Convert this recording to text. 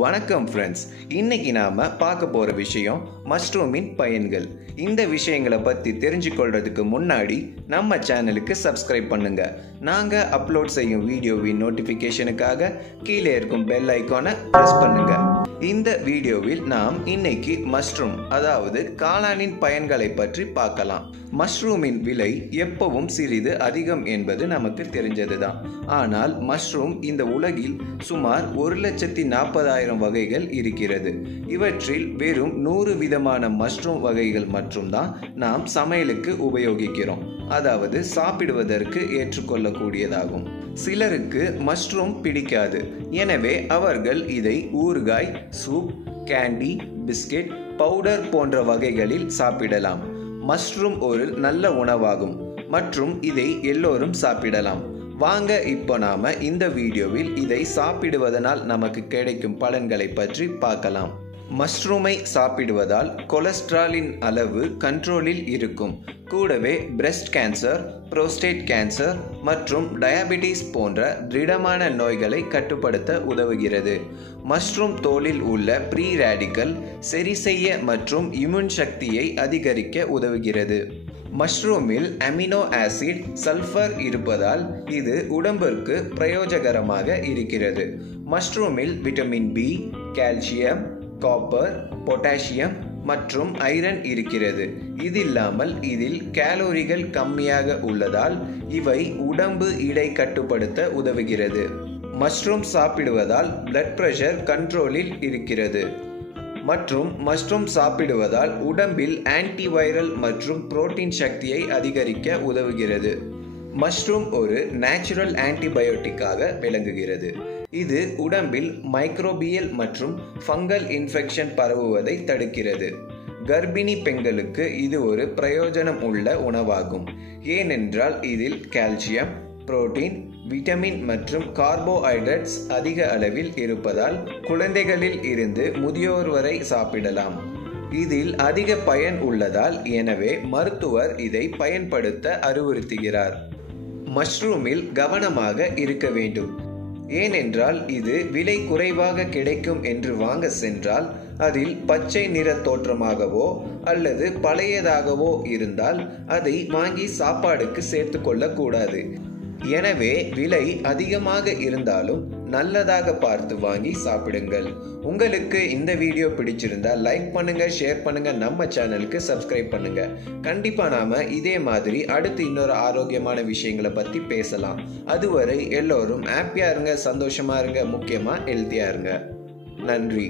வணக்கம் ஃப்ரெண்ட்ஸ், இன்னைக்கு நாம பார்க்க போற விஷயம் மஷ்ரூமின் பயன்கள். இந்த விஷயங்களை பத்தி தெரிஞ்சுக்கொள்றதுக்கு முன்னாடி நம்ம சேனலுக்கு சப்ஸ்கிரைப் பண்ணுங்க. நாங்க அப்லோட் செய்யும் வீடியோவின் நோட்டிபிகேஷனுக்காக கீழே இருக்கும் பெல் ஐகானை பிரஸ் பண்ணுங்க. இந்த வீடியோவில் நாம் இன்னைக்கு மஷ்ரூம் அதாவது காளானின் பயன்களை பற்றி பார்க்கலாம். மஷ்ரூமின் விலை எப்பவும் சிறிது அதிகம் என்பது நமக்கு தெரிஞ்சதுதான். ஆனால் மஷ்ரூம் இந்த உலகில் சுமார் 1,40,000 வகைகள் இருக்கிறது. இவற்றில் வெறும் 100 விதமான மஷ்ரூம் வகைகள் மட்டும்தான் நாம் சமையலுக்கு உபயோகிக்கிறோம், அதாவது சாப்பிடுவதற்கு ஏற்றுக்கொள்ளக்கூடியதாகும். சிலருக்கு மஷ்ரூம் பிடிக்காது, எனவே அவர்கள் இதை ஊறுகாய், சூப், கேண்டி, பிஸ்கெட், பவுடர் போன்ற வகைகளில் சாப்பிடலாம். மஷ்ரூம் ஒரு நல்ல உணவாகும் மற்றும் இதை எல்லோரும் சாப்பிடலாம். வாங்க இப்போ நாம இந்த வீடியோவில் இதை சாப்பிடுவதனால் நமக்கு கிடைக்கும் பலன்களை பற்றி பார்க்கலாம். மஷ்ரூமை சாப்பிடுவதால் கொலஸ்ட்ராலின் அளவு கண்ட்ரோலில் இருக்கும். கூடவே பிரஸ்ட் கேன்சர், புரோஸ்டேட் கேன்சர் மற்றும் டயபெட்டிஸ் போன்ற திடமான நோய்களை கட்டுப்படுத்த உதவுகிறது. மஷ்ரூம் தோலில் உள்ள ப்ரீ ரேடிக்கல் சரி செய்ய மற்றும் இம்யூன் சக்தியை அதிகரிக்க உதவுகிறது. மஷ்ரூமில் அமினோ ஆசிட், சல்ஃபர் இருப்பதால் இது உடம்பிற்கு பிரயோஜகரமாக இருக்கிறது. மஷ்ரூமில் vitamin B, calcium, copper, potassium மற்றும் ஐரன் இருக்கிறது. இதில்லாமல் இதில் கேலோரிகள் கம்மியாக உள்ளதால் இவை உடம்பு எடை கட்டுப்படுத்த உதவுகிறது. மஷ்ரூம் சாப்பிடுவதால் பிளட் பிரஷர் கண்ட்ரோலில் இருக்கிறது மற்றும் மஷ்ரூம் சாப்பிடுவதால் உடம்பில் ஆன்டிவைரல் மற்றும் புரோட்டீன் சக்தியை அதிகரிக்க உதவுகிறது. மஷ்ரூம் ஒரு நேச்சுரல் ஆன்டிபயோட்டிக்காக விளங்குகிறது. இது உடம்பில் மைக்ரோபியல் மற்றும் ஃபங்கல் இன்ஃபெக்ஷன் பரவுவதை தடுக்கிறது. கர்ப்பிணி பெண்களுக்கு இது ஒரு பிரயோஜனம் உள்ள உணவாகும். ஏனென்றால் இதில் கால்சியம், புரோட்டீன், விட்டமின் மற்றும் கார்போஹைட்ரேட்ஸ் அதிக அளவில் இருப்பதால் குழந்தைகளில் இருந்து முதியோர் வரை சாப்பிடலாம். இதில் அதிக பயன் உள்ளதால் எனவே மருத்துவர் இதை பயன்படுத்த அறிவுறுத்துகிறார். மஷ்ரூமில் கவனமாக இருக்க வேண்டும். ஏனென்றால் இது விலை குறைவாக கிடைக்கும் என்று வாங்க சென்றால் அதில் பச்சை நிற தோற்றமாகவோ அல்லது பழையதாகவோ இருந்தால் அதை வாங்கி சாப்பாடுக்கு சேர்த்து கொள்ளக்கூடாது. எனவே விலை அதிகமாக இருந்தாலும் நல்லதாக பார்த்து வாங்கி சாப்பிடுங்கள். உங்களுக்கு இந்த வீடியோ பிடிச்சிருந்தா லைக் பண்ணுங்க, ஷேர் பண்ணுங்க, நம்ம சேனலுக்கு சப்ஸ்கிரைப் பண்ணுங்க. கண்டிப்பா நாம இதே மாதிரி அடுத்து இன்னொரு ஆரோக்கியமான விஷயங்களை பத்தி பேசலாம். அதுவரை எல்லோரும் ஹாப்பியா இருங்க, சந்தோஷமா இருங்க, முக்கியமா ஹெல்த்தியா இருங்க. நன்றி.